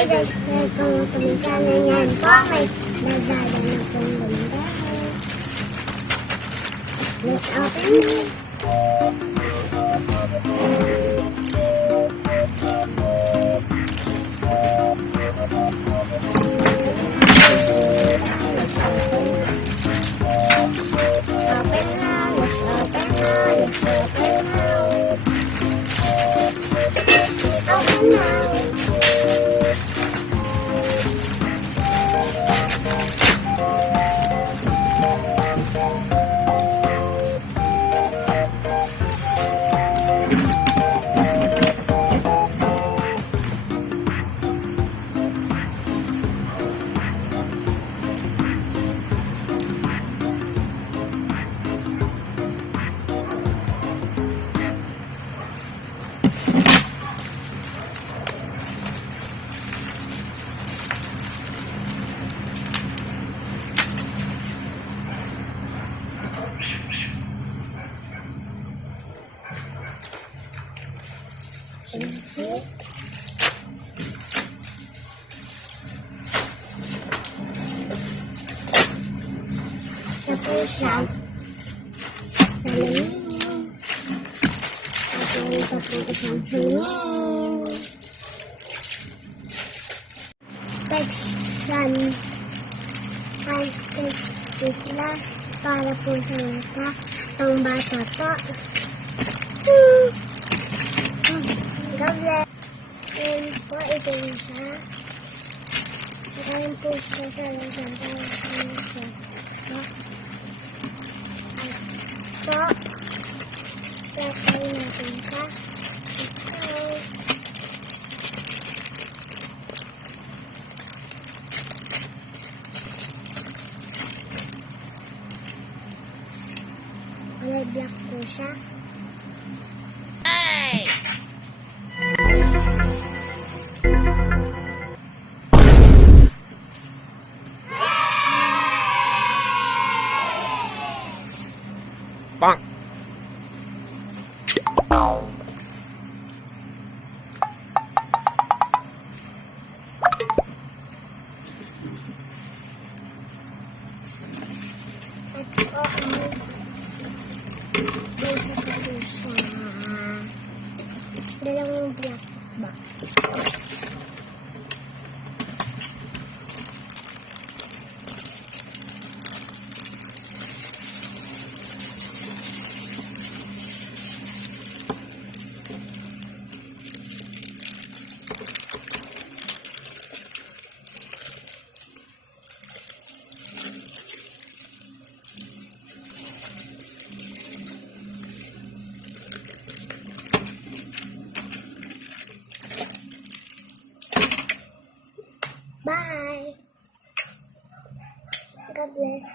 Hi guys, welcome to my channel. Ngayon po, may Lazada na pong bumili. Let's open it. Tapos siya sa lamin. Tapos papunta siya sa lamin. Section 5 isla para po sa mata. Ang bata po. Gabi. Ayan po, ito yung siya. Ayan po siya sa LAZADA. So, tatay natin ka. Ito. Kulay black po siya. Hey! Bonk. Ito po ang basic po siya. Dalawang black box. Bye. God bless.